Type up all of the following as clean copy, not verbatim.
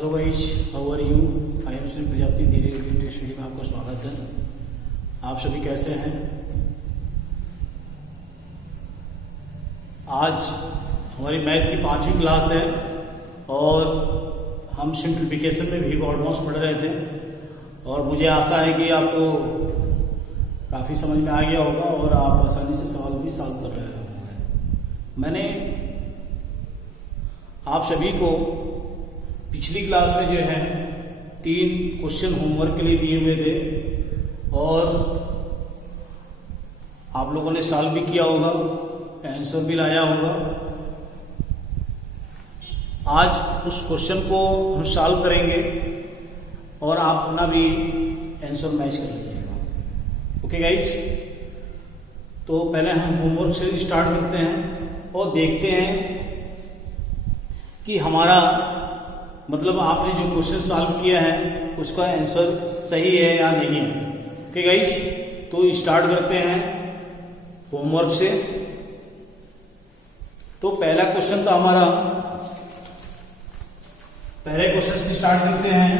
Hello guys, how are you? I am Sunil Prajapati, धीरे धीरे study में आपका स्वागत है। आप सभी कैसे हैं? आज हमारी मैथ की 5वीं क्लास है और हम सिंप्लीफिकेशन में भी ऑलमोस्ट पढ़ रहे थे और मुझे आशा है कि आपको काफ़ी समझ में आ गया होगा और आप आसानी से सवाल भी सॉल्व कर रहे होंगे। मैंने आप सभी को पिछली क्लास में जो है 3 क्वेश्चन होमवर्क के लिए दिए हुए थे और आप लोगों ने सॉल्व भी किया होगा, आंसर भी लाया होगा। आज उस क्वेश्चन को हम सॉल्व करेंगे और आप अपना भी आंसर मैच कर लीजिएगा। ओके गाइज, तो पहले हम होमवर्क से स्टार्ट करते हैं और देखते हैं कि हमारा मतलब आपने जो क्वेश्चन सॉल्व किया है उसका आंसर सही है या नहीं है। ओके गाइज, तो स्टार्ट करते हैं होमवर्क से। तो पहला क्वेश्चन था हमारा, पहले क्वेश्चन से स्टार्ट करते हैं।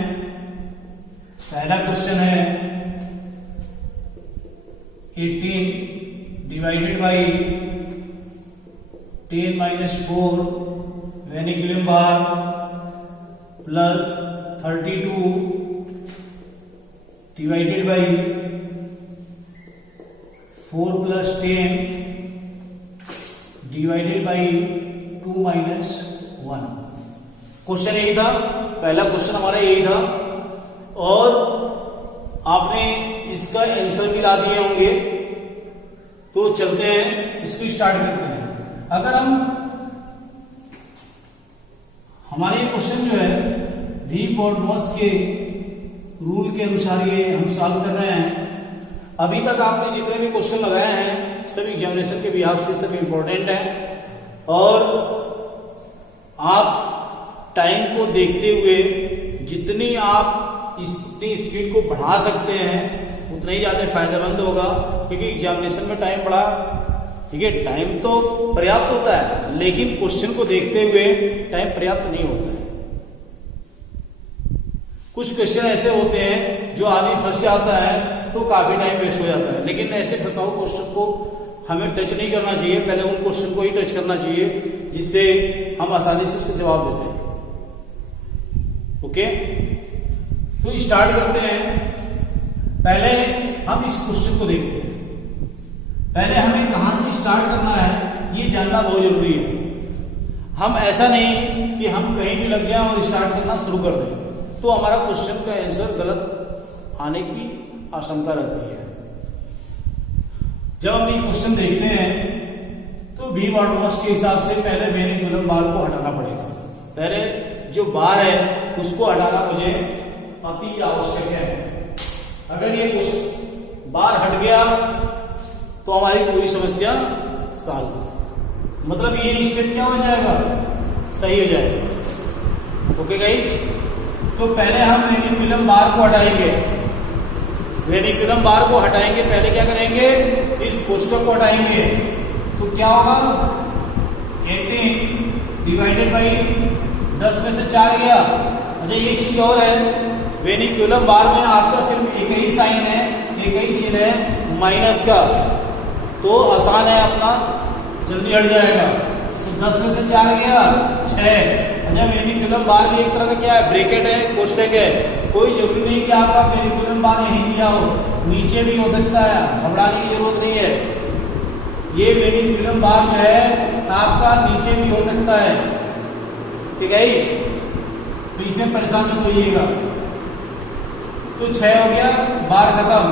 पहला क्वेश्चन है 18 divided by 10-4 vinculum bar plus 32 divided by 4 + 10 divided by 2 - 1। Question यही था, पहला क्वेश्चन हमारा यही था और आपने इसका आंसर भी ला दिए होंगे। तो चलते हैं, इसको स्टार्ट करते हैं। अगर हमारे क्वेश्चन जो है वी बॉर्डमॉस के रूल के अनुसार ये हम सॉल्व कर रहे हैं। अभी तक आपने जितने भी क्वेश्चन लगाए हैं सभी एग्जामिनेशन के बिहाफ से सब इंपॉर्टेंट है और आप टाइम को देखते हुए जितनी आप इतनी स्पीड को बढ़ा सकते हैं उतना ही ज्यादा फायदेमंद होगा, क्योंकि एग्जामिनेशन में टाइम बढ़ा, ठीक है, टाइम तो पर्याप्त होता है लेकिन क्वेश्चन को देखते हुए टाइम पर्याप्त नहीं होता है। कुछ क्वेश्चन ऐसे होते हैं जो आदमी फंस जाता है तो काफी टाइम वेस्ट हो जाता है, लेकिन ऐसे फंसाऊ क्वेश्चन को हमें टच नहीं करना चाहिए, पहले उन क्वेश्चन को ही टच करना चाहिए जिससे हम आसानी से उसके जवाब देते हैं। ओके, तो स्टार्ट करते हैं। पहले हम इस क्वेश्चन को देखते हैं। पहले हमें कहां से स्टार्ट करना है ये जानना बहुत जरूरी है। हम ऐसा नहीं कि हम कहीं भी लग जाए और स्टार्ट करना शुरू कर दें तो हमारा क्वेश्चन का आंसर गलत आने की आशंका रहती है। जब हम ये क्वेश्चन देखते हैं तो वी बॉर्डमॉस के हिसाब से पहले वेनिकुलम बार को हटाना पड़ेगा। पहले जो बार है उसको हटाना मुझे अति आवश्यक है। अगर ये क्वेश्चन बार हट गया तो हमारी पूरी समस्या सॉल्व, मतलब ये स्टेप क्या हो जाएगा, सही हो जाएगा। ओके गाइस, तो पहले हम वेनिकुलम बार को हटाएंगे। वेनिकुलम बार को हटाएंगे, पहले क्या करेंगे, इस कोष्ठक को हटाएंगे तो क्या होगा, 18 डिवाइडेड बाई 10 में से 4 गया। अच्छा, एक चीज और है, वेनिकुलम बार में आपका सिर्फ एक ही साइन है, एक ही चिन्ह है माइनस का, तो आसान है अपना, जल्दी हट जाएगा। तो 10 में से 4 गया 6। अच्छा, वेनिकुलम बार भी एक तरह का क्या है, ब्रैकेट है, कोष्ठक है। कोई जरूरी नहीं कि आपका वेनिकुलम बार यहीं दिया हो, नीचे भी हो सकता है, घबराने की जरूरत नहीं है। ये वेनिकुलम बार जो है आपका नीचे भी हो सकता है, ठीक है, तो इससे परेशान मत होइएगा। तो 6 हो गया, बार खत्म,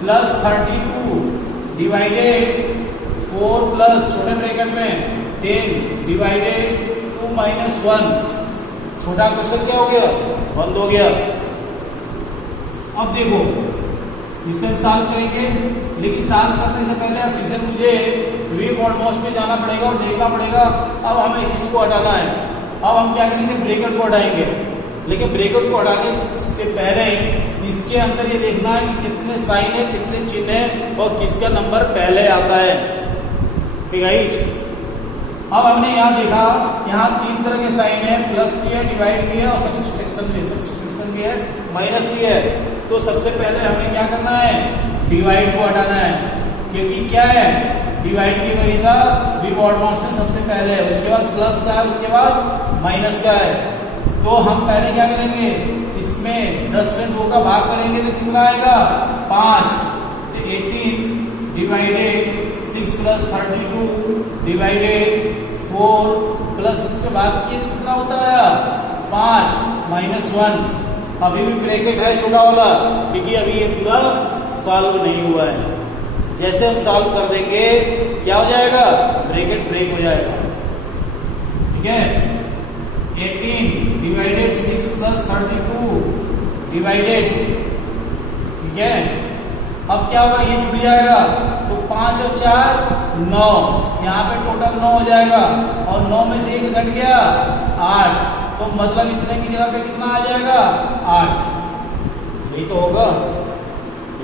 प्लस 32 डिवाइडेड 4 प्लस छोटे ब्रैकेट में 10 डिवाइडेड 2 - 1। छोटा क्वेश्चन क्या हो गया, बंद हो गया। अब देखो इसे सॉल्व करेंगे, लेकिन सॉल्व करने से पहले फिर से मुझे वी बॉर्डमॉस पे जाना पड़ेगा और देखना पड़ेगा अब हमें इसको हटाना है। अब हम क्या करेंगे, ब्रैकेट को हटाएंगे, लेकिन ब्रैकेट को हटाने से पहले इसके अंदर ये देखना है कि कितने साइन है, कितने चिन्ह है और किसका नंबर पहले आता है। ठीक है, अब हमने यहाँ देखा, यहाँ तीन तरह के साइन है, प्लस भी है, डिवाइड भी है और सब्सट्रैक्शन भी है माइनस भी है। तो सबसे पहले हमें क्या करना है, डिवाइड को हटाना है, क्योंकि क्या है डिवाइड की वरीयता बी ऑड मास में सबसे पहले है, उसके बाद प्लस का है, उसके बाद माइनस का है। तो हम पहले क्या करेंगे, इसमें 10 में 2 का भाग करेंगे तो कितना आएगा 5। तो 18 डिवाइडेड 6 प्लस 32 डिवाइडेड 4 प्लस इसके बाद किए तो कितना होता है 5 माइनस 1। अभी भी ब्रैकेट है छोटा वाला, क्योंकि अभी ये पूरा सॉल्व नहीं हुआ है। जैसे हम सॉल्व कर देंगे क्या हो जाएगा, ब्रैकेट ब्रेक हो जाएगा। ठीक है, 18 डिवाइडेड 6 प्लस 32 डिवाइडेड, ठीक है। अब क्या होगा, ये जुड़ जाएगा तो 5 और 4 9, यहाँ पे टोटल 9 हो जाएगा और 9 में से 1 घट गया 8, तो मतलब इतने की जगह पे कितना आ जाएगा 8। यही तो होगा,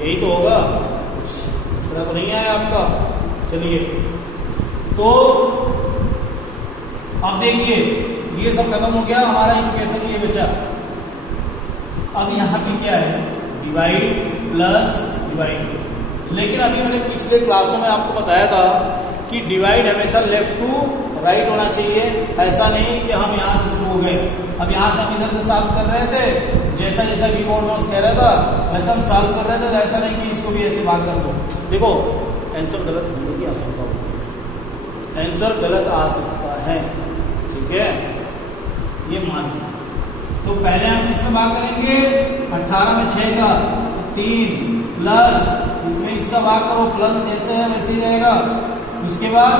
यही तो होगा, दूसरा तो नहीं आया आपका। चलिए तो अब देखिए ये सब खत्म हो गया, हमारा इक्वेशन ये बचा। अब यहाँ पे क्या है, डिवाइड प्लस डिवाइड। लेकिन अभी मैंने पिछले क्लासों में आपको बताया था कि डिवाइड हमेशा लेफ्ट टू राइट होना चाहिए, ऐसा नहीं कि हम यहाँ से शुरू हो गए। अब यहाँ से हम इधर से सॉल्व कर रहे थे, जैसा जैसा बी ऑड मास कह रहा था वैसा हम सॉल्व कर रहे थे, तो ऐसा नहीं कि इसको भी ऐसे भाग कर दो। देखो आंसर गलत होने की आशंका होती है, आंसर गलत आ सकता है, ठीक है, ये मान। तो पहले हम इसमें भाग करेंगे 18 में 6 का तो 3 प्लस इसमें इसका भाग करो, प्लस जैसे है वैसे ही रहेगा, उसके बाद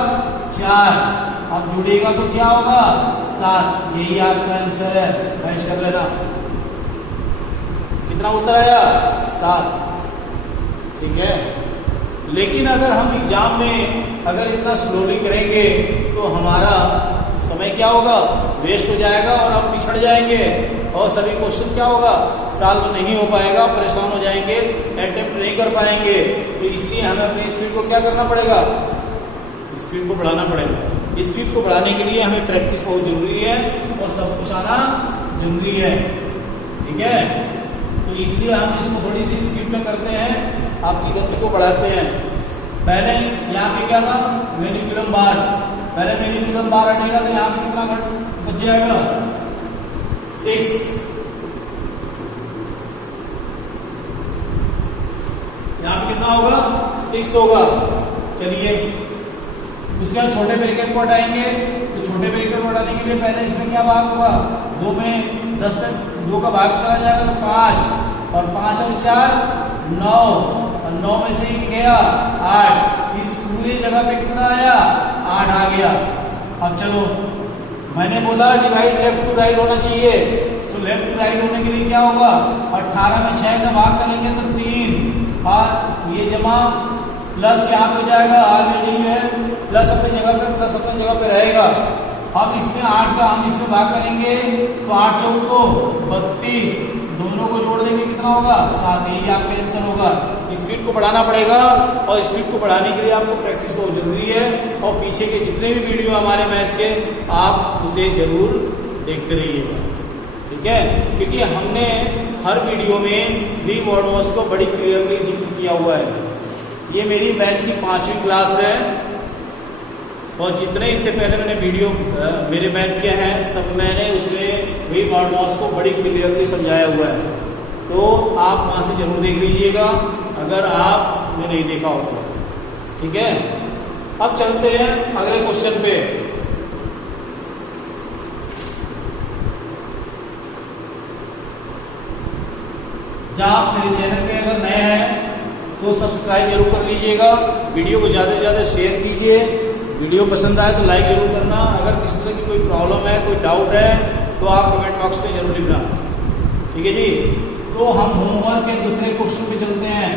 4, अब जुड़ेगा तो क्या होगा 7। यही आपका आंसर है, मैच कर लेना। कितना उत्तर आया 7, ठीक है। लेकिन अगर हम एग्जाम में अगर इतना स्लोली करेंगे तो हमारा समय क्या होगा, वेस्ट हो जाएगा और हम पिछड़ जाएंगे और सभी क्वेश्चन क्या होगा सॉल्व नहीं हो पाएगा, परेशान हो जाएंगे, अटेम्प्ट नहीं कर पाएंगे। तो इसलिए हमें अपनी स्पीड को क्या करना पड़ेगा, स्पीड को बढ़ाना पड़ेगा। स्पीड को बढ़ाने के लिए हमें प्रैक्टिस बहुत जरूरी है और सब कुछ आना जरूरी है, ठीक है। तो इसलिए हम इसको थोड़ी सी स्पीड में करते हैं, आपकी गति को बढ़ाते हैं। पहले यहाँ पे क्या था, वेनिकुलम बार, पहले वेनिकुलम बार हटेगा तो यहाँ पे कितना बच जाएगा 6। यहाँ पे कितना होगा 6 होगा। चलिए उसके बाद छोटे ब्रैकेट को हटाएंगे, तो छोटे ब्रैकेट को हटाने के लिए पहले इसमें क्या भाग होगा, 2 में 10 में 2 का भाग चला जाएगा तो 5, और 5 और 4 9, और 9 में से 1 गया 8। इस पूरी जगह पे कितना आया 8 आ गया। अब चलो मैंने बोला डिवाइड लेफ्ट टू राइट होना चाहिए, तो लेफ्ट टू राइट होने के लिए क्या होगा, 18 में 6 का भाग करेंगे तो 3, और ये जमा प्लस यहाँ पे जाएगा, ऑलरेडी जो है प्लस अपनी जगह पे, प्लस अपनी जगह पे रहेगा। अब इसमें 8 का हम इसमें भाग करेंगे तो 8 चौको 32, दोनों को जोड़ देंगे कितना होगा 7। यही आपका आंसर होगा। स्पीड को बढ़ाना पड़ेगा और स्पीड को बढ़ाने के लिए आपको प्रैक्टिस बहुत जरूरी है, और पीछे के जितने भी वीडियो हमारे मैथ के आप उसे जरूर देखते रहिएगा, ठीक है। क्योंकि हमने हर वीडियो में बी ऑड मास को बड़ी क्लियरली जिक्र किया हुआ है। ये मेरी मैथ की 5वीं क्लास है, और जितने इससे पहले मैंने वीडियो मेरे मैथ के हैं सब मैंने उसमें बी ऑड मास को बड़ी क्लियरली समझाया हुआ है, तो आप वहां से जरूर देख लीजिएगा अगर आपने नहीं देखा हो तो, ठीक है। अब चलते हैं अगले क्वेश्चन पे। जहां आप मेरे चैनल पे अगर नए हैं तो सब्सक्राइब जरूर कर लीजिएगा, वीडियो को ज़्यादा से ज़्यादा शेयर कीजिए, वीडियो पसंद आए तो लाइक जरूर करना। अगर किसी तरह की कोई प्रॉब्लम है, कोई डाउट है तो आप कमेंट बॉक्स में जरूर लिखना, ठीक है जी। तो हम होमवर्क के दूसरे क्वेश्चन पे चलते हैं।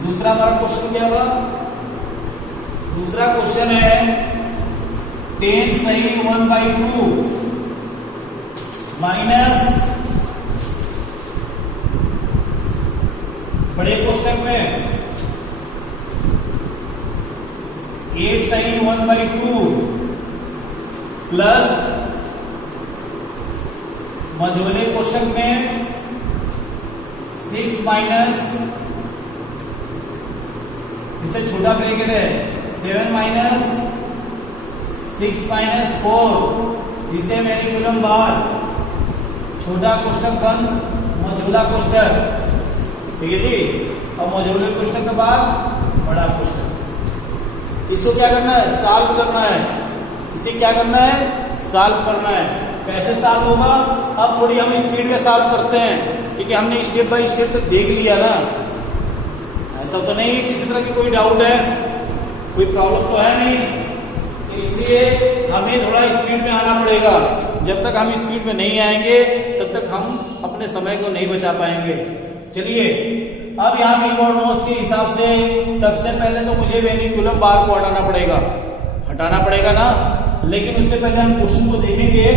दूसरा हमारा क्वेश्चन क्या था, दूसरा क्वेश्चन है 10 सही 1/2 माइनस बड़े कोष्टक में 8 सही 1/2 प्लस मझोले कोष्टक में 6 माइनस, इससे छोटा ब्रैकेट है 7 माइनस 6 माइनस 4, इसे मेरी कूलम बार, छोटा कोष्टक बंद, मौजूदा कोष्टक, ठीक है जी। और मौजूदा कोष्टक के बाद बड़ा कोष्टक। इसको क्या करना है? सॉल्व करना है। इसे क्या करना है? सॉल्व करना है। कैसे सॉल्व होगा? अब थोड़ी हम स्पीड में सॉल्व करते हैं, क्योंकि हमने स्टेप बाय स्टेप तो देख लिया ना। ऐसा तो नहीं है किसी तरह की कोई डाउट है, कोई प्रॉब्लम तो है नहीं, तो इसलिए हमें थोड़ा स्पीड में आना पड़ेगा। जब तक हम स्पीड में नहीं आएंगे तब तक हम अपने समय को नहीं बचा पाएंगे। चलिए अब यहाँ पे मोड्स के हिसाब से सबसे पहले तो मुझे वेनिकुलम बार को हटाना पड़ेगा ना। लेकिन उससे पहले हम क्वेश्चन को देखेंगे।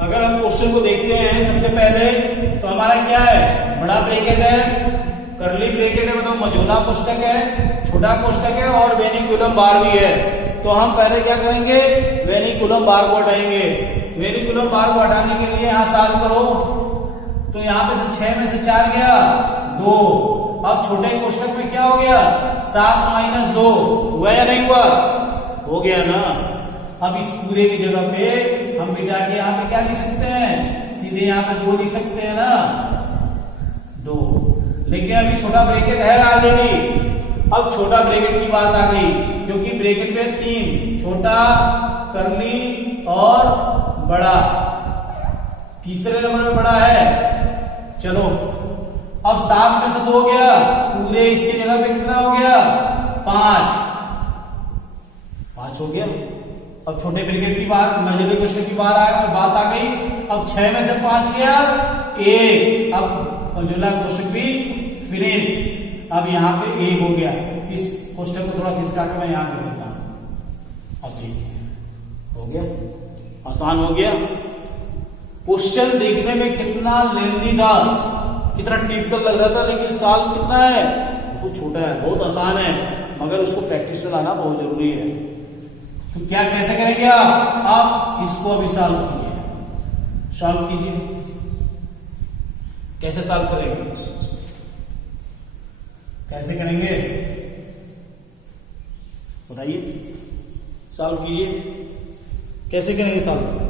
अगर हम क्वेश्चन को देखते हैं सबसे पहले, तो हमारा क्या है? बड़ा ब्रैकेट है, कर्ली ब्रैकेट है, मतलब मौजूदा कोष्टक है, छोटा कोष्टक है और वेनिकुलम बार भी है। तो हम पहले क्या करेंगे? वेनिकुलम बार को हटाएंगे। वेनिकुलम बार को हटाने के लिए यहां सॉल्व करो, तो यहां पे से 6 में से 4 गया 2। अब छोटे कोष्टक में क्या हो गया? 7 माइनस 2 हुआ या नहीं हुआ? हो गया ना। अब इस पूरे की जगह पे हम मिटा के यहाँ पे क्या लिख सकते हैं? सीधे यहाँ पे 2 लिख सकते हैं ना, 2। लेकिन अभी छोटा ब्रैकेट है ऑलरेडी। अब छोटा ब्रैकेट की बात आ गई, क्योंकि ब्रैकेट में 3, छोटा, कर्ली और बड़ा। तीसरे नंबर में बड़ा है। चलो अब 7 में से 2 गया, पूरे इसकी जगह पे कितना हो गया? 5 हो गया। अब छोटे ब्रैकेट की बात, मौजूदा कोष्टक की बात आ गई। अब 6 में से 5 गया 1। अब मौजूदा कोष्टक भी फिनिश। अब यहाँ पे 1 हो गया। इस कोष्टक को थोड़ा खिसका के मैं यहाँ कर देता हूं। अब देखिए हो गया, आसान हो गया। क्वेश्चन देखने में कितना लेंदी था, कितना टिपिकल लग रहा था, लेकिन सॉल्व कितना है? बहुत छोटा है, बहुत आसान है, मगर उसको प्रैक्टिस में लाना बहुत जरूरी है। तो क्या कैसे करेंगे आप इसको अभी सॉल्व कीजिए। कैसे सॉल्व करेंगे? कैसे करेंगे बताइए? सॉल्व कीजिए। कैसे करेंगे सॉल्व?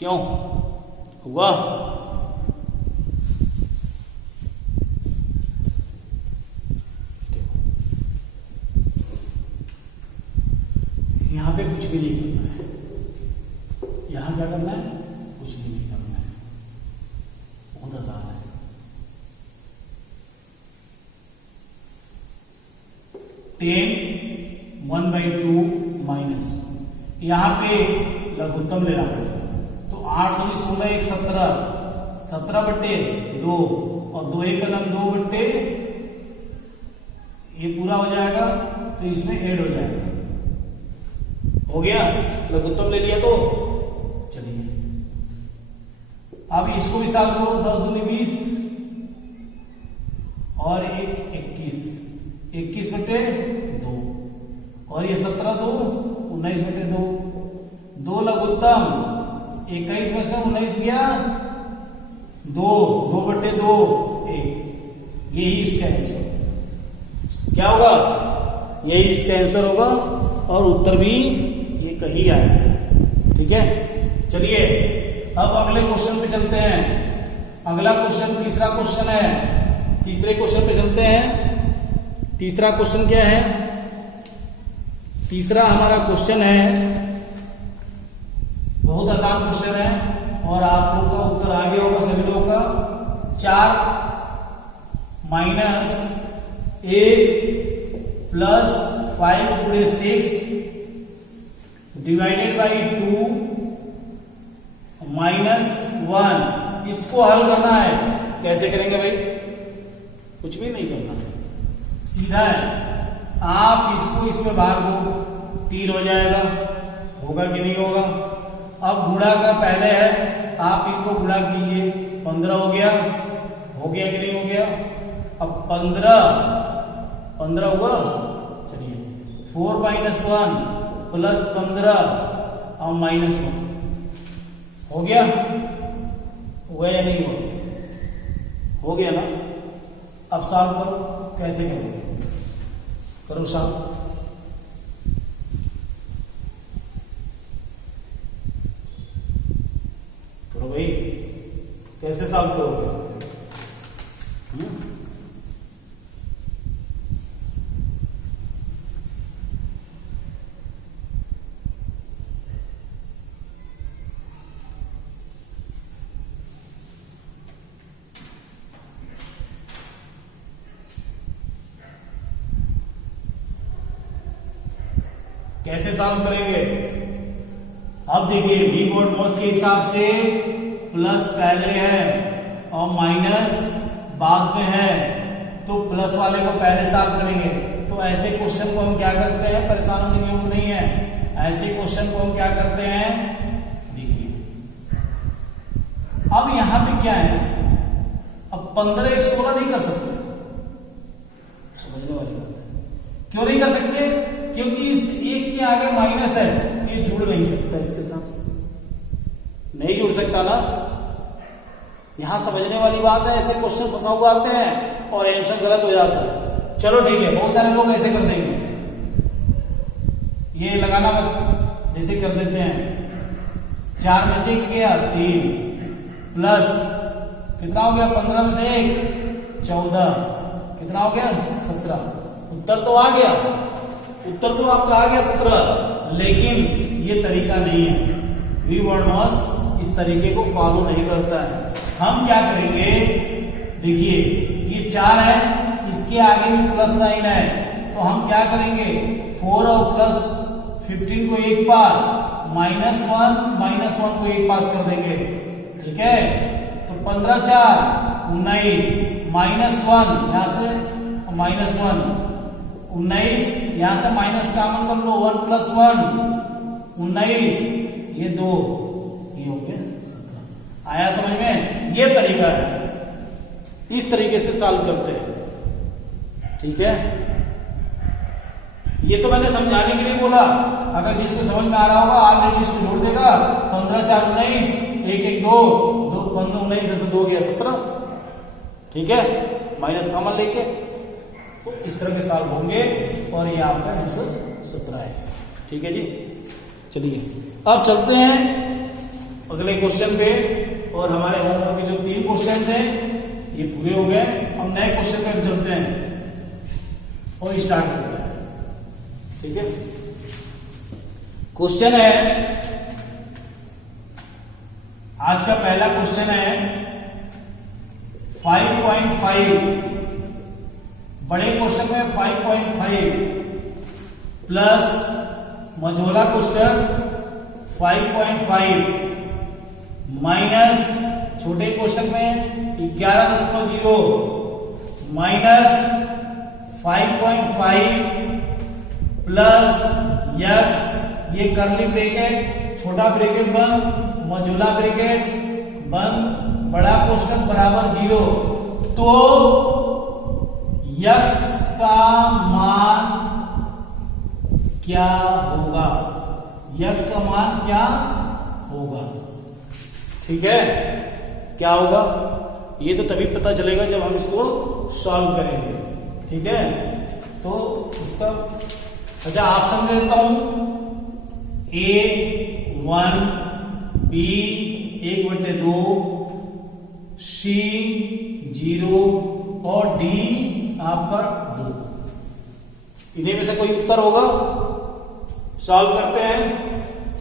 क्यों हुआ? यहां पे कुछ भी नहीं करना है। यहां क्या करना है? कुछ भी नहीं करना है, बहुत आसान है। टेन 1/2 माइनस, यहां पे लघुत्तम लेना पड़ेगा। तो 8 दूनी 16, 1 17, 17/2 और 2 1 2/, ये पूरा हो जाएगा तो इसमें ऐड हो जाएगा। हो गया, लघुत्तम ले लिया। तो चलिए अब इसको भी सॉल्व करो। 10 दूनी 20 और 1 21, 21/2 और ये 17 2 19/2, 2 लघुत्तम 21 में से 19 गया 2, 2/2 1। यही इसका आंसर क्या होगा? यही इसका आंसर होगा और उत्तर भी ये कहीं आया है। ठीक है, चलिए अब अगले क्वेश्चन पे चलते हैं। अगला क्वेश्चन तीसरा क्वेश्चन है। तीसरे क्वेश्चन पे चलते हैं। तीसरा क्वेश्चन क्या है? तीसरा हमारा क्वेश्चन है बहुत आसान क्वेश्चन है और आप लोग का उत्तर आ गया होगा सभी लोग का। 4 माइनस 1 प्लस 5 गुणे 6 डिवाइडेड बाई 2 माइनस 1, इसको हल करना है। कैसे करेंगे भाई? कुछ भी नहीं करना, सीधा है। आप इसको इसमें भाग दो, 3 हो जाएगा। होगा कि नहीं होगा? अब गुणा का पहले है, आप इनको गुणा कीजिए। 15 हो गया कि नहीं हो गया? अब 15 हुआ। चलिए 4 माइनस 1 प्लस 15 और माइनस 1 हो गया। हुआ या नहीं हुआ? हो गया ना। अब सॉल्व करो। कैसे करोगे? करो सॉल्व। करो भाई, कैसे सॉल्व करोगे? कैसे सॉल्व करेंगे? अब देखिए, v बॉड मॉस के हिसाब से प्लस पहले है और माइनस बाद में है, तो प्लस वाले को पहले सॉल्व करेंगे। तो ऐसे क्वेश्चन को हम क्या करते हैं? परेशान होने की जरूरत नहीं है। ऐसे क्वेश्चन को हम क्या करते हैं? देखिए, अब यहां पे क्या है? अब 15 एक 16 नहीं कर सकते। समझने वाली बात है। क्यों नहीं कर सकते? क्योंकि इस एक के आगे माइनस है, ये जुड़ नहीं सकता इसके साथ, नहीं जुड़ सकता ना। यहां समझने वाली बात है। ऐसे क्वेश्चन फंसा हुआ आते हैं और आंसर गलत हो जाता है। चलो ठीक है, बहुत सारे लोग ऐसे कर देंगे, ये लगाना मत, जैसे कर देते हैं। 4 में से 1 गया 3 प्लस कितना हो गया? 15 में से 1 14, कितना हो गया? 17। उत्तर तो आ गया, उत्तर तो आपका आ गया 17, लेकिन ये तरीका नहीं है। v बॉड मॉस इस तरीके को फॉलो नहीं करता है। हम क्या करेंगे? देखिए, ये 4 है, इसके आगे भी प्लस साइन है, तो हम क्या करेंगे? 4 और प्लस 15 को एक पास, -1 को एक पास कर देंगे। ठीक है, तो 15 4 19, -1 यहां से -1 19, यहां से माइनस कॉमन कर लो, 1 + 1 19, ये 2, ये हो गया 17। आया समझ में? ये तरीका है, इस तरीके से सॉल्व करते हैं। ठीक है, ये तो मैंने समझाने के लिए बोला। अगर जिसको समझ में आ रहा होगा ऑलरेडी इसको जोड़ देगा। 15 4 19, 1 1 2 2 15 19 से 2 गया 17। ठीक है, माइनस कॉमन लेके तो इस तरह के सॉल्व होंगे और ये आपका आंसर 17 है। ठीक है जी, चलिए अब चलते हैं अगले क्वेश्चन पे। और हमारे होमवर्क के जो 3 क्वेश्चन थे ये पूरे हो गए। हम नए क्वेश्चन पे चलते हैं और स्टार्ट करते हैं। ठीक है, क्वेश्चन है आज का पहला क्वेश्चन है 5.5। बड़े क्वेश्चन में 5.5 प्लस मझोला क्वेश्चन 5.5 माइनस छोटे क्वेश्चन में 11.0 माइनस 5.5 प्लस यक्स, ये कर्ली ब्रैकेट, छोटा ब्रैकेट बंद, मझोला ब्रैकेट बंद, बड़ा क्वेश्चन बराबर 0। तो यक्स का मान क्या होगा? यक्स का मान क्या होगा? ठीक है, क्या होगा ये तो तभी पता चलेगा जब हम इसको सॉल्व करेंगे। ठीक है, तो इसका अच्छा ऑप्शन दे देता हूं। A1, B 1/2, C 0 और D आपका 2। इन्हीं में से कोई उत्तर होगा? सॉल्व करते हैं।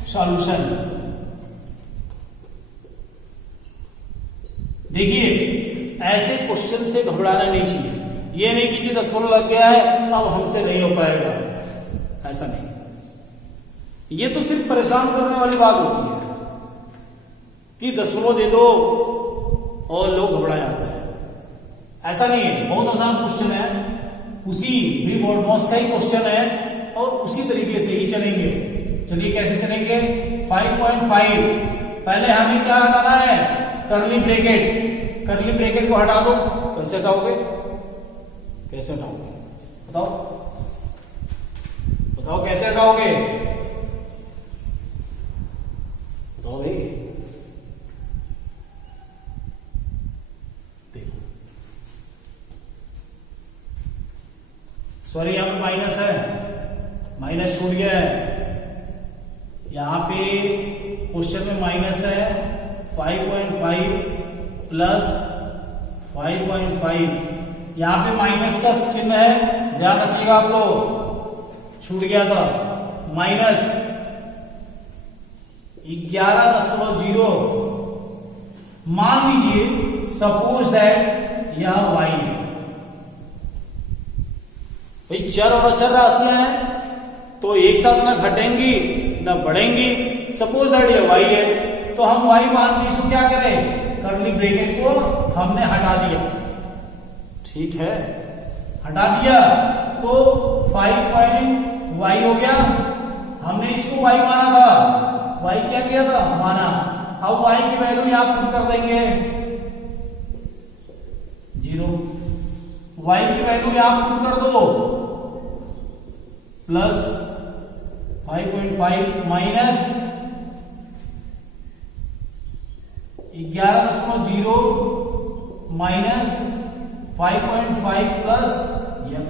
सॉल्यूशन देखिए ऐसे क्वेश्चन से घबराना नहीं चाहिए। ये नहीं कि जी 10 फॉलो लग गया है अब हमसे नहीं हो पाएगा, ऐसा नहीं। ये तो सिर्फ परेशान करने वाली बात होती है कि 10 फॉलो दे दो और लोग घबरा जाते हैं। ऐसा नहीं है, बहुत आसान क्वेश्चन है, उसी भी बोर्डमॉस का ही क्वेश्चन है और उसी तरीके से ही चलेंगे। चलिए कैसे चलेंगे। 5.5 पहले हमें क्या हटाना है, कर्ली ब्रैकेट। कर्ली ब्रैकेट को हटा दो। कैसे हटाओगे, कैसे हटाओगे बताओ, बताओ कैसे हटाओगे, बताओ भाई। देखो सॉरी यहां पे माइनस है, माइनस छूट गया है। यहां पे क्वेश्चन में माइनस है। 5.5 प्लस 5.5 यहां पे माइनस का चिन्ह है, ध्यान रखिएगा आप लोग, छूट गया था। माइनस 11.0। मान लीजिए सपोज दैट यह y है, भाई चर और अचर राशियां हैं तो एक साथ ना घटेंगी ना बढ़ेंगी। सपोज दैट ये y है तो हम y मान के इसको क्या करें, कर्ली ब्रैकेट को हमने हटा दिया, ठीक है, हटा दिया तो 5y हो गया। हमने इसको y माना था, y क्या किया था, माना। अब y की वैल्यू यहां पुट कर देंगे 0, y की वैल्यू यहां पुट कर दो plus 5.5 minus 11.0 minus 5.5 plus x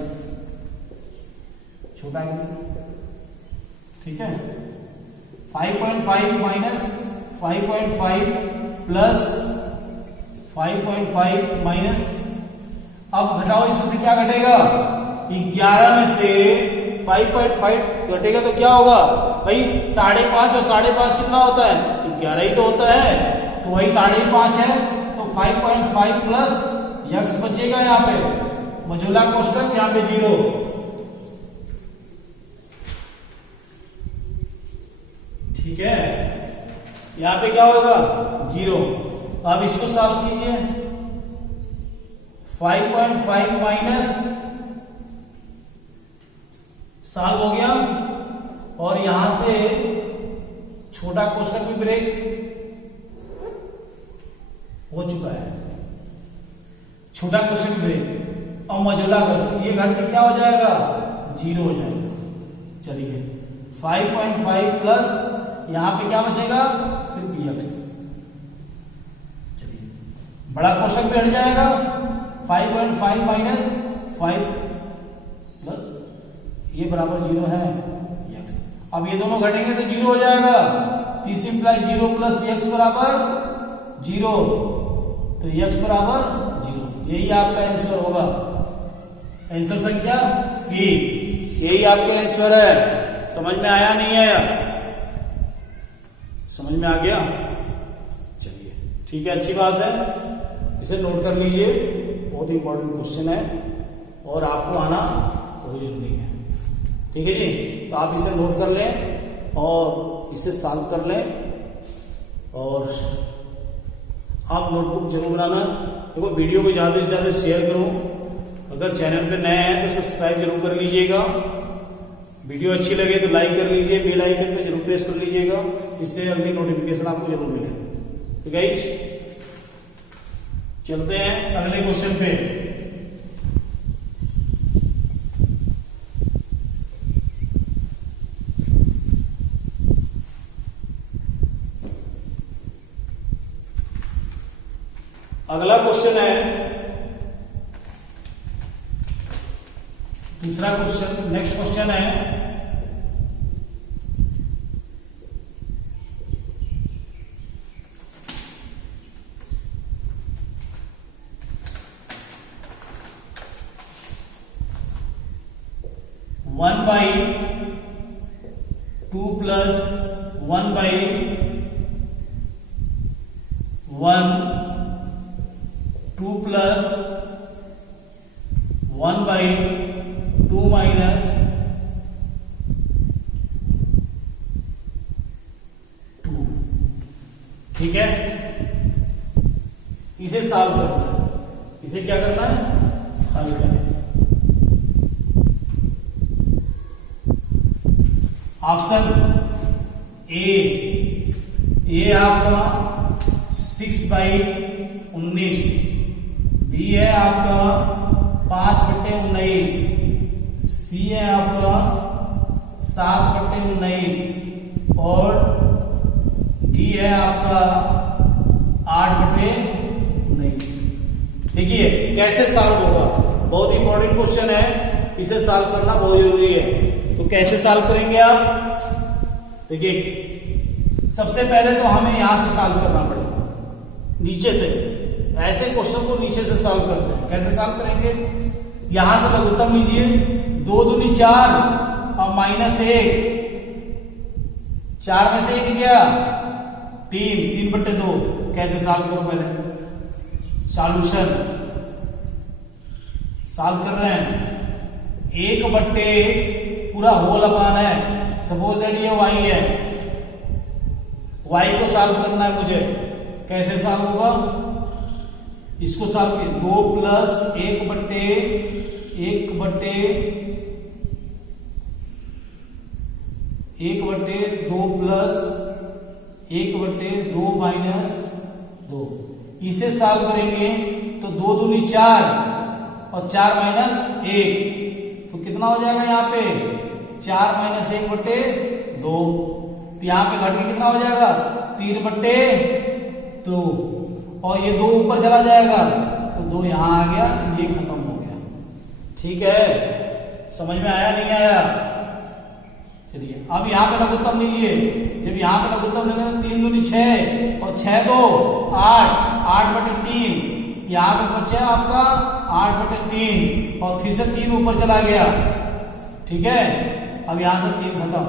छोटा है, ठीक है। 5.5 माइनस 5.5 प्लस 5.5 माइनस, अब घटाओ इसमें से क्या घटेगा, 11 में से 5.5 घटेगा तो क्या होगा भाई, 5.5 और 5.5 कितना होता है, 11 ही तो होता है, तो वही 5.5 है तो 5.5 प्लस x बचेगा यहाँ पे, मझोला कोष्ठक यहाँ पे 0। ठीक है, यहाँ पे क्या होगा 0। अब इसको सॉल्व कीजिए, 5.5 माइनस सॉल्व हो गया और यहां से छोटा कोष्ठक भी ब्रेक हो चुका है, छोटा कोष्ठक ब्रेक। और मझोला कोष्ठक ये घट के क्या हो जाएगा, 0 हो जाएगा। चलिए 5.5 प्लस यहां पे क्या बचेगा, सिर्फ x। चलिए बड़ा कोष्ठक भी हट जाएगा, 5.5 माइनस 5 प्लस ये बराबर 0 है x। अब ये दोनों घटेंगे तो 0 हो जाएगा, दिस इंप्लाइज 0 प्लस x बराबर 0, तो x बराबर 0। यही आपका आंसर होगा, आंसर संख्या C, यही आपका आंसर है। समझ में आया नहीं आया, समझ में आ गया, चलिए ठीक है, अच्छी बात है, इसे नोट कर लीजिए, बहुत इंपॉर्टेंट क्वेश्चन है और आपको आना बहुत जरूरी है। ठीक है जी, तो आप इसे नोट कर लें और इसे सॉल्व कर लें और आप नोटबुक जरूर बनाना। देखो वीडियो को ज्यादा से ज्यादा शेयर करो, अगर चैनल पे नए हैं तो सब्सक्राइब जरूर कर लीजिएगा, वीडियो अच्छी लगे तो लाइक कर लीजिए, बेल आइकन पे जरूर प्रेस कर लीजिएगा, इससे अगली नोटिफिकेशन आपको जरूर मिले। तो गाइस चलते हैं अगले क्वेश्चन पे। अगला क्वेश्चन है, दूसरा क्वेश्चन, नेक्स्ट क्वेश्चन है 1/2 प्लस 1/1 2 प्लस 1/2 माइनस 2। ठीक है, इसे सॉल्व करना है, इसे क्या करना है, हल करना है। ऑप्शन ए आपका 6/19, बी है आपका 5/19, सी है आपका 7/19 और डी है आपका 8/19। देखिए कैसे सॉल्व होगा, बहुत इंपॉर्टेंट क्वेश्चन है, इसे सॉल्व करना बहुत जरूरी है। तो कैसे सॉल्व करेंगे आप, देखिए सबसे पहले तो हमें यहां से सॉल्व करना पड़ेगा, नीचे से। ऐसे क्वेश्चन को नीचे से सॉल्व करते हैं। कैसे सॉल्व करेंगे, यहां से लघुत्तम लीजिए, 2 दूनी 4 और -1, 4 में से 1 गया 3, 3/2। कैसे सॉल्व करो, पहले सॉल्यूशन सॉल्व कर रहे हैं। 1/, पूरा होल अपान है, सपोज दैट ये y है, y को सॉल्व करना है मुझे। कैसे सॉल्व होगा, इसको सॉल्व किए, 2 प्लस 1/2 प्लस 1/2 माइनस 2। इसे सॉल्व करेंगे तो 2 दूनी 4 और 4 माइनस 1, तो कितना हो जाएगा यहाँ पे 4 माइनस 1/2। तो यहाँ पे घट के कितना हो जाएगा 3/2 और ये 2 ऊपर चला जाएगा तो 2 यहां आ गया, ये खत्म हो गया। ठीक है, समझ में आया नहीं आया? चलिए अब यहाँ पे लघुत्तम लीजिए, जब यहाँ पे लघुत्तम लेंगे तो 3 दूनी 6 और 6 2 8, 8/3। यहाँ पे बचा आपका 8/3 और फिर से 3 ऊपर चला गया। ठीक है, अब यहां से 3 खत्म,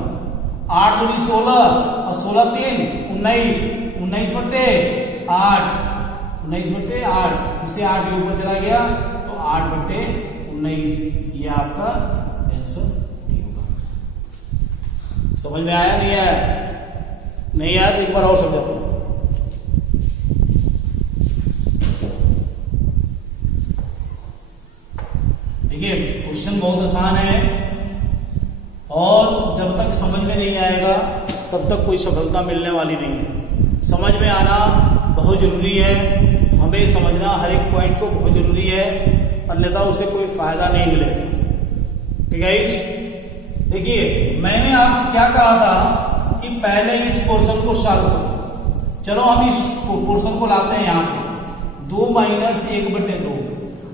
8 दूनी 16 और 16 3 19, 19/8, 19/8, इसे 8 भी ऊपर चला गया तो 8/19। ये आपका आंसर होगा। समझ में आया नहीं आया? नहीं आया तो एक बार और समझाता हूं। देखिए क्वेश्चन बहुत आसान है और जब तक समझ में नहीं आएगा तब तक कोई सफलता मिलने वाली नहीं है। समझ में आना बहुत जरूरी है, हमें समझना हर एक पॉइंट को बहुत जरूरी है, अन्यथा उसे कोई फायदा नहीं मिलेगा। ठीक है, देखिए मैंने आपको क्या कहा था कि पहले इस पोर्शन को सॉल्व करो। चलो हम इस पोर्शन को लाते हैं यहाँ पे 2 माइनस 1/2।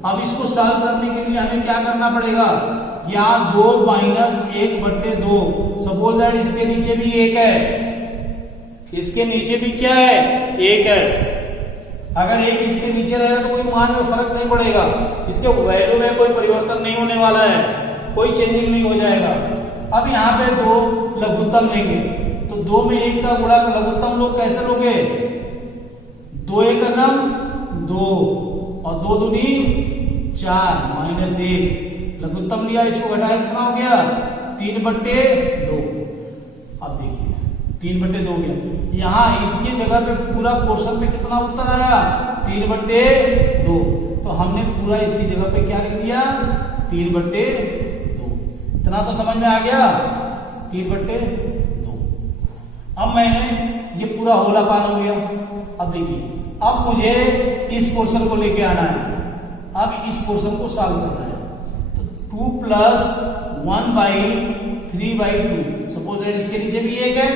अब इसको सॉल्व करने के लिए हमें क्या करना पड़ेगा, यहाँ 2 माइनस 1/2, सपोज दैट इसके नीचे भी 1 है, इसके नीचे भी क्या है 1 है। अगर 1 इसके नीचे रहेगा तो कोई मान में फर्क नहीं पड़ेगा, इसके वैल्यू में कोई परिवर्तन नहीं होने वाला है, कोई चेंजिंग नहीं हो जाएगा। अब यहाँ पे 2 लघुत्तम लेंगे तो 2 में 1 का गुणा लघुत्तम लोग कैसे लोगे, 2 1 2 और 2 दूनी 4 -1, लघुत्तम लिया, इसको घटाया कितना हो गया 3/2। अब देखिए 3/2 गया, यहां इसकी जगह पे पूरा पोर्शन पे कितना उत्तर आया 3/2। तो हमने पूरा इसकी जगह पे क्या लिख दिया 3/2। इतना तो समझ में आ गया 3/2। अब मैंने ये पूरा होला पान हो गया। अब देखिए अब मुझे इस पोर्शन को लेके आना है, अब इस पोर्शन को सॉल्व करना है। तो 2 प्लस 1/3/2, सपोज दैट इसके नीचे भी 1 है,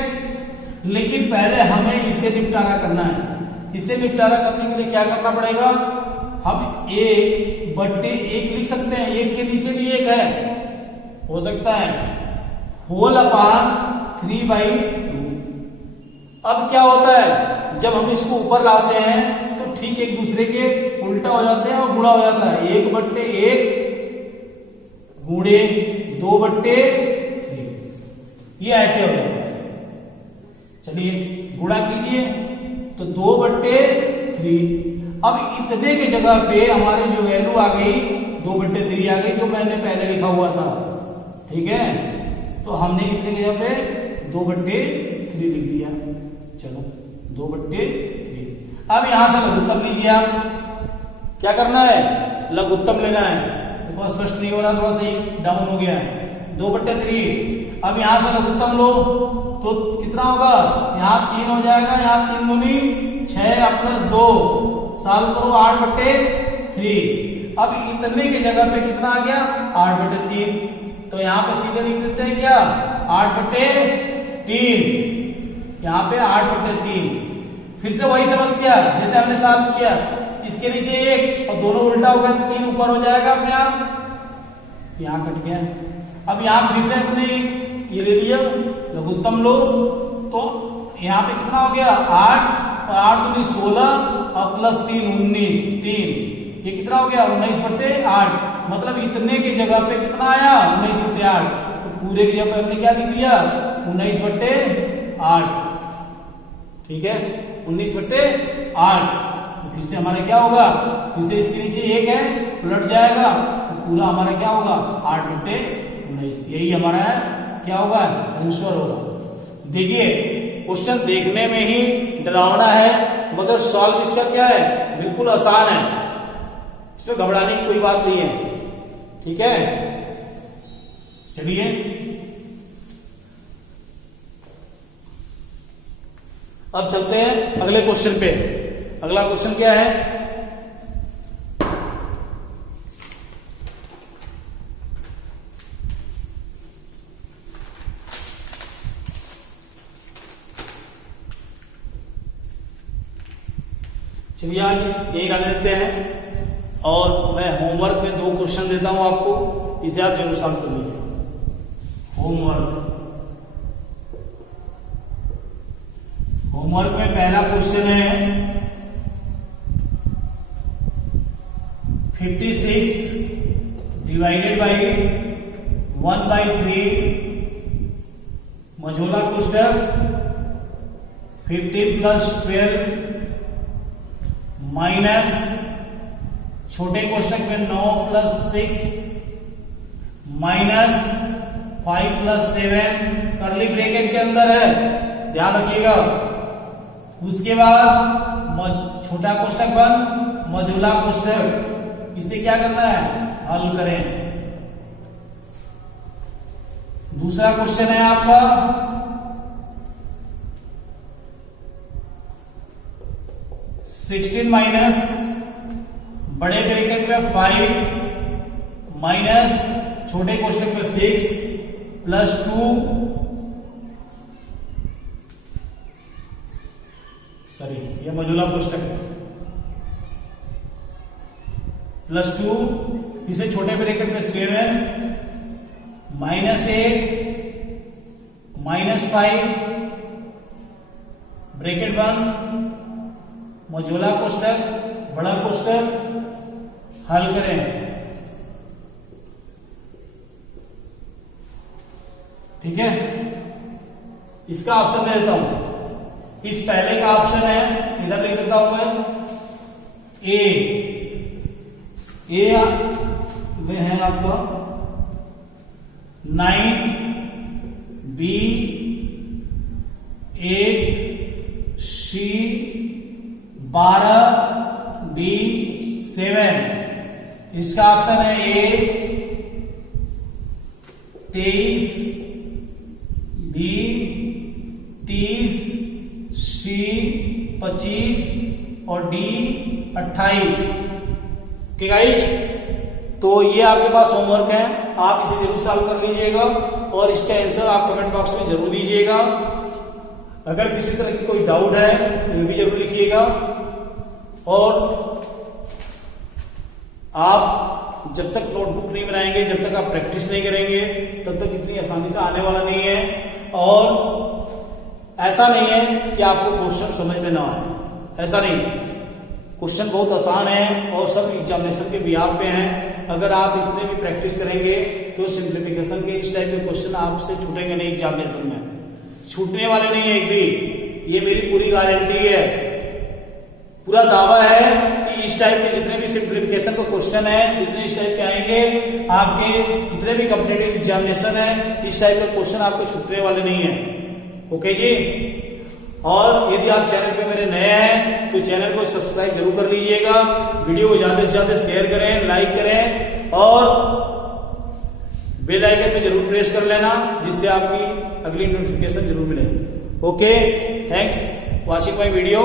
लेकिन पहले हमें इसे निपटारा करना है। इसे निपटारा करने के लिए क्या करना पड़ेगा, हम 1/1 लिख सकते हैं, 1 के नीचे भी 1 है, हो सकता है, होल अपान 3/2। अब क्या होता है जब हम इसको ऊपर लाते हैं तो ठीक एक दूसरे के उल्टा हो जाते हैं और गुणा हो जाता है, 1/1 गुणे 2/3, ये ऐसे हो जाता है। चलिए गुणा कीजिए तो 2/3। अब इतने के जगह पे हमारी जो वैल्यू आ गई 2/3 आ गई, जो मैंने पहले लिखा हुआ था। ठीक है, तो हमने इतने के जगह पे 2/3 लिख दिया। चलो 2/3। अब यहां से लघुत्तम लीजिए। आप क्या करना है, लघुत्तम लेना है। देखो स्पष्ट नहीं हो रहा, थोड़ा सा डाउन हो गया है। 2/3। अब यहां से लघुत्तम लो तो कितना होगा, यहाँ 3 हो जाएगा, यहाँ 3 दूनी 6 प्लस 2, सॉल्व करो 8/3। अब इतने की जगह पे कितना आ गया, 8/3। तो यहाँ पे सीधे लिख देते हैं क्या, 8/3। यहाँ पे 8/3। फिर से वही समस्या जैसे हमने सॉल्व किया, इसके नीचे 1 और दोनों उल्टा हो गया तो 3 ऊपर हो जाएगा अपने आप, यहाँ कट गया। अब यहाँ फिर से अपने ये ले लिया, लघुत्तम लो तो यहाँ पे कितना हो गया, 8 और 8 दूनी 16 और प्लस 3 19, 3 ये कितना हो गया, 19/8। मतलब इतने की जगह पे कितना आया, 19/8। तो पूरे की जगह पे हमने क्या लिख दिया, 19/8। ठीक है, 19/8। तो फिर से हमारा क्या होगा, फिर से इसके नीचे 1 है, पलट जाएगा तो पूरा हमारा क्या होगा, 8/19। यही हमारा क्या होगा, आंसर होगा। देखिए क्वेश्चन देखने में ही डरावना है, मगर सॉल्व इसका क्या है, बिल्कुल आसान है। इसमें घबराने की कोई बात नहीं है। ठीक है, चलिए अब चलते हैं अगले क्वेश्चन पे। अगला क्वेश्चन क्या है, चलिए आज यही रहने देते हैं। और मैं होमवर्क में 2 क्वेश्चन देता हूं आपको, इसे आप जरूर सॉल्व कर लीजिए। होमवर्क में पहला क्वेश्चन है 56 डिवाइडेड बाई 1/3 मझोला कोष्ठक 15 प्लस 12 माइनस छोटे कोष्ठक में 9 प्लस 6 माइनस 5 प्लस 7 करली ब्रैकेट के अंदर है, ध्यान रखिएगा। उसके बाद छोटा कोष्ठक बंद, मझोला कोष्ठक, इसे क्या करना है, हल करें। दूसरा क्वेश्चन है आपका 16 माइनस बड़े ब्रैकेट में 5 माइनस छोटे कोष्ठक में 6 प्लस 2 सॉरी ये मझोला कोष्ठक है, प्लस 2 इसे छोटे ब्रैकेट में 7 माइनस 8 माइनस 5 ब्रैकेट बंद, मझोला कोष्ठक बड़ा कोष्ठक, हल करें। ठीक है, इसका ऑप्शन दे देता हूं। इस पहले का ऑप्शन है, इधर लिख देता हूं मैं, ए में है आपका 9, बी 8, सी 12, डी 7। इसका ऑप्शन है ए 23, बी 30, सी 25 और डी 28। ठीक है, तो ये आपके पास होमवर्क है, आप इसे जरूर सॉल्व कर लीजिएगा और इसका आंसर आप कमेंट बॉक्स में जरूर दीजिएगा। अगर किसी तरह की कोई डाउट है तो ये भी जरूर लिखिएगा। और आप जब तक नोटबुक नहीं बनाएंगे, जब तक आप प्रैक्टिस नहीं करेंगे, तब तक इतनी आसानी से आने वाला नहीं है। और ऐसा नहीं है कि आपको क्वेश्चन समझ में ना आए, ऐसा नहीं। क्वेश्चन बहुत आसान है और सब एग्जामिनेशन के बिहार पे हैं। अगर आप इतने भी प्रैक्टिस करेंगे तो सिंप्लीफिकेशन के इस टाइप के क्वेश्चन आपसे छूटेंगे नहीं, एग्जामिनेशन में छूटने वाले नहीं है एक भी, ये मेरी पूरी गारंटी है। पूरा दावा है कि इस टाइप के जितने भी सिंप्लीफिकेशन का क्वेश्चन है, जितने इस टाइप के आएंगे आपके, जितने भी कॉम्पिटिटिव एग्जामिनेशन है, इस टाइप का क्वेश्चन आपको छूटने वाले नहीं है। ओके जी। और यदि आप चैनल पे मेरे नए हैं तो चैनल को सब्सक्राइब जरूर कर लीजिएगा, वीडियो को ज्यादा से ज्यादा शेयर करें, लाइक करें और बेल आइकन पे जरूर प्रेस कर लेना, जिससे आपकी अगली नोटिफिकेशन जरूर मिले। Okay, thanks watching my video.